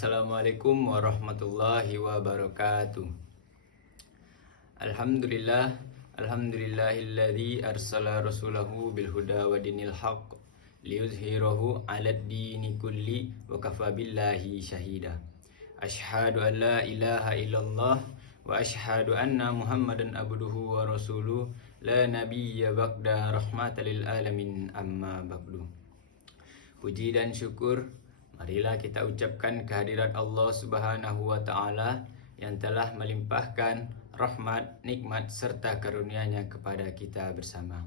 Assalamualaikum warahmatullahi wabarakatuh. Alhamdulillahilladzi arsala rasulahu bil huda wa dinil haqq liyuzhirahu 'alad dini kulli wa kafa billahi syahida. Asyhadu an la ilaha illallah wa asyhadu anna Muhammadan abduhu wa rasuluh la nabiyya ba'da rahmatan lil alamin amma ba'du. Puji dan syukur marilah kita ucapkan kehadirat Allah Subhanahu wa Ta'ala yang telah melimpahkan rahmat, nikmat serta karunia-Nya kepada kita bersama.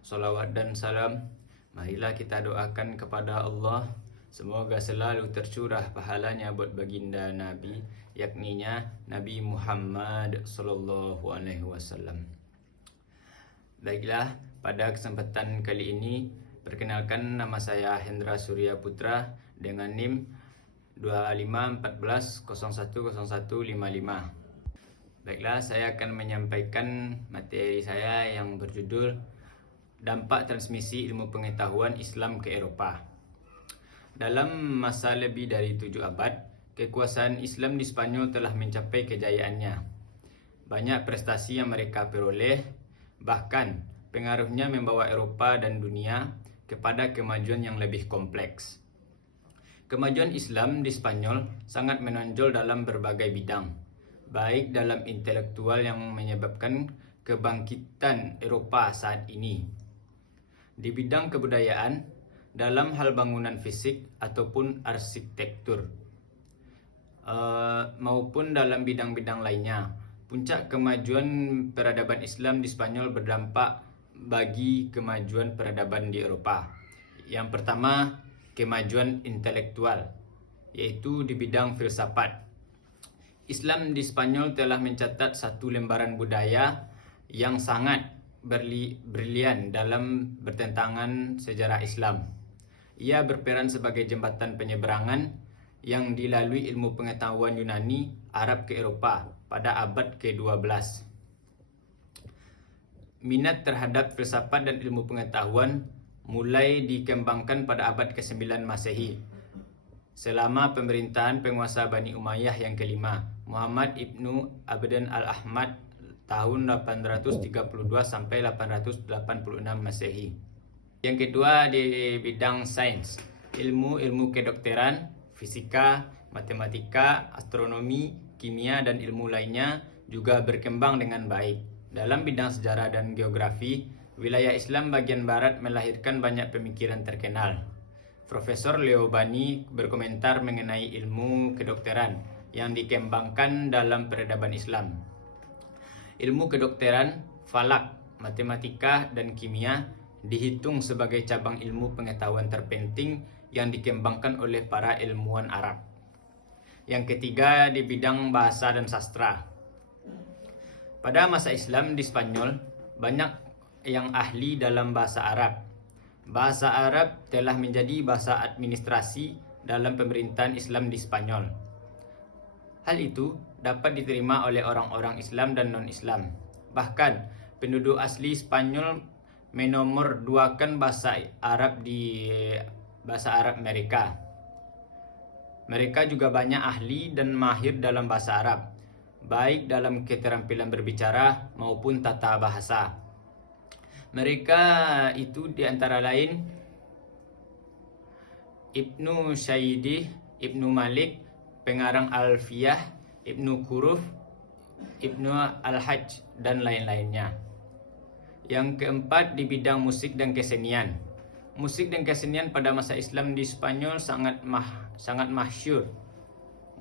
Salawat dan salam marilah kita doakan kepada Allah semoga selalu tercurah pahalanya buat baginda Nabi, yakninya Nabi Muhammad sallallahu alaihi wasallam. Baiklah, pada kesempatan kali ini perkenalkan, nama saya Hendra Surya Putra dengan NIM 2514010155. Baiklah, saya akan menyampaikan materi saya yang berjudul Dampak Transmisi Ilmu Pengetahuan Islam ke Eropah. Dalam masa lebih dari 7 abad, kekuasaan Islam di Spanyol telah mencapai kejayaannya. Banyak prestasi yang mereka peroleh, bahkan pengaruhnya membawa Eropah dan dunia kepada kemajuan yang lebih kompleks. Kemajuan Islam di Spanyol sangat menonjol dalam berbagai bidang, baik dalam intelektual yang menyebabkan kebangkitan Eropah saat ini, di bidang kebudayaan, dalam hal bangunan fisik ataupun arsitektur, maupun dalam bidang-bidang lainnya. Puncak kemajuan peradaban Islam di Spanyol berdampak bagi kemajuan peradaban di Eropah. Yang pertama, kemajuan intelektual, yaitu di bidang filsafat. Islam di Spanyol telah mencatat satu lembaran budaya yang sangat brilian dalam bertentangan sejarah Islam. Ia berperan sebagai jembatan penyeberangan yang dilalui ilmu pengetahuan Yunani Arab ke Eropah pada abad ke-12. Minat terhadap filsafat dan ilmu pengetahuan mulai dikembangkan pada abad ke-9 Masehi, selama pemerintahan penguasa Bani Umayyah yang kelima, Muhammad ibnu Abdin al-Ahmad, tahun 832 sampai 886 Masehi. Yang kedua, di bidang sains, ilmu kedokteran, fisika, matematika, astronomi, kimia, dan ilmu lainnya juga berkembang dengan baik. Dalam bidang sejarah dan geografi, wilayah Islam bagian barat melahirkan banyak pemikiran terkenal. Profesor Leo Bani berkomentar mengenai ilmu kedokteran yang dikembangkan dalam peradaban Islam. Ilmu kedokteran, falak, matematika, dan kimia dihitung sebagai cabang ilmu pengetahuan terpenting yang dikembangkan oleh para ilmuwan Arab. Yang ketiga, di bidang bahasa dan sastra. Pada masa Islam di Spanyol, banyak yang ahli dalam bahasa Arab. Bahasa Arab telah menjadi bahasa administrasi dalam pemerintahan Islam di Spanyol. Hal itu dapat diterima oleh orang-orang Islam dan non-Islam. Bahkan, penduduk asli Spanyol menomorduakan bahasa Arab di bahasa Arab mereka. Mereka juga banyak ahli dan mahir dalam bahasa Arab, baik dalam keterampilan berbicara maupun tata bahasa. Mereka itu diantara lain Ibnu Syaidih, Ibnu Malik, pengarang Alfiyah, Ibnu Kuruf, Ibnu Al-Hajj, dan lain-lainnya. Yang keempat, di bidang musik dan kesenian. Musik dan kesenian pada masa Islam di Spanyol sangat masyhur.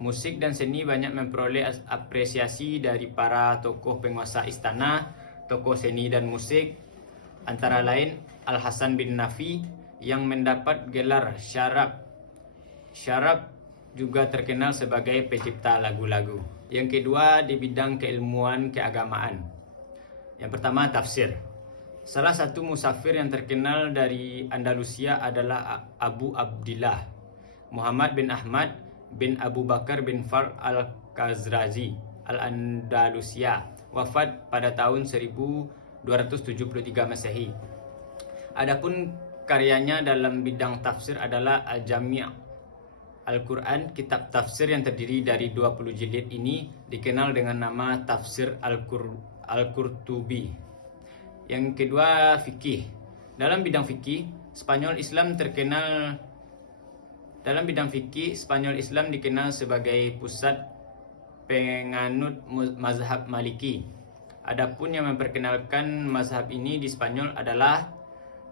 Musik dan seni banyak memperoleh apresiasi dari para tokoh penguasa istana, tokoh seni dan musik, antara lain Al-Hasan bin Nafi yang mendapat gelar syarab. Syarab juga terkenal sebagai pencipta lagu-lagu. Yang kedua, di bidang keilmuan keagamaan. Yang pertama, tafsir. Salah satu musafir yang terkenal dari Andalusia adalah Abu Abdillah Muhammad bin Ahmad bin Abu Bakar bin Far al-Khazraji al-Andalusia, wafat pada tahun 1273 Masehi. Adapun karyanya dalam bidang tafsir adalah Al-Quran, kitab tafsir yang terdiri dari 20 jilid ini dikenal dengan nama Tafsir Al-Qurtubi. Yang kedua, fikih. Dalam bidang fikih, Spanyol Islam dikenal sebagai pusat penganut mazhab Maliki. Adapun yang memperkenalkan mazhab ini di Spanyol adalah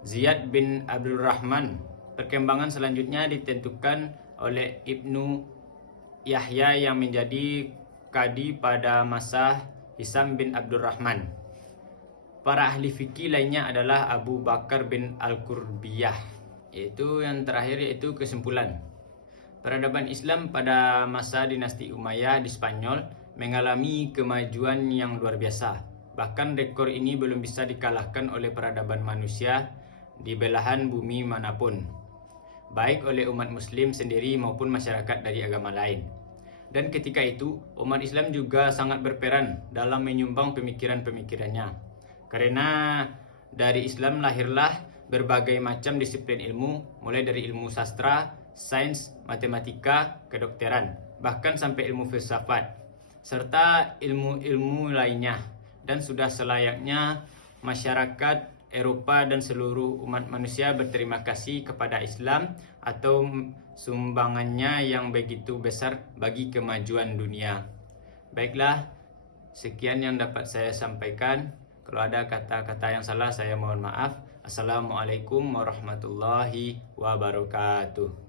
Ziyad bin Abdul Rahman. Perkembangan selanjutnya ditentukan oleh Ibnu Yahya yang menjadi kadi pada masa Hisam bin Abdul Rahman. Para ahli fikih lainnya adalah Abu Bakar bin Al-Qurbiyah. Yaitu yang terakhir, yaitu kesimpulan. Peradaban Islam pada masa dinasti Umayyah di Spanyol mengalami kemajuan yang luar biasa. Bahkan rekor ini belum bisa dikalahkan oleh peradaban manusia di belahan bumi manapun, baik oleh umat muslim sendiri maupun masyarakat dari agama lain. Dan ketika itu, umat Islam juga sangat berperan dalam menyumbang pemikiran-pemikirannya. Karena dari Islam lahirlah berbagai macam disiplin ilmu, mulai dari ilmu sastra, sains, matematika, kedokteran, bahkan sampai ilmu filsafat, serta ilmu-ilmu lainnya. Dan sudah selayaknya masyarakat Eropa dan seluruh umat manusia berterima kasih kepada Islam atau sumbangannya yang begitu besar bagi kemajuan dunia. Baiklah, sekian yang dapat saya sampaikan. Kalau ada kata-kata yang salah, saya mohon maaf. Assalamualaikum warahmatullahi wabarakatuh.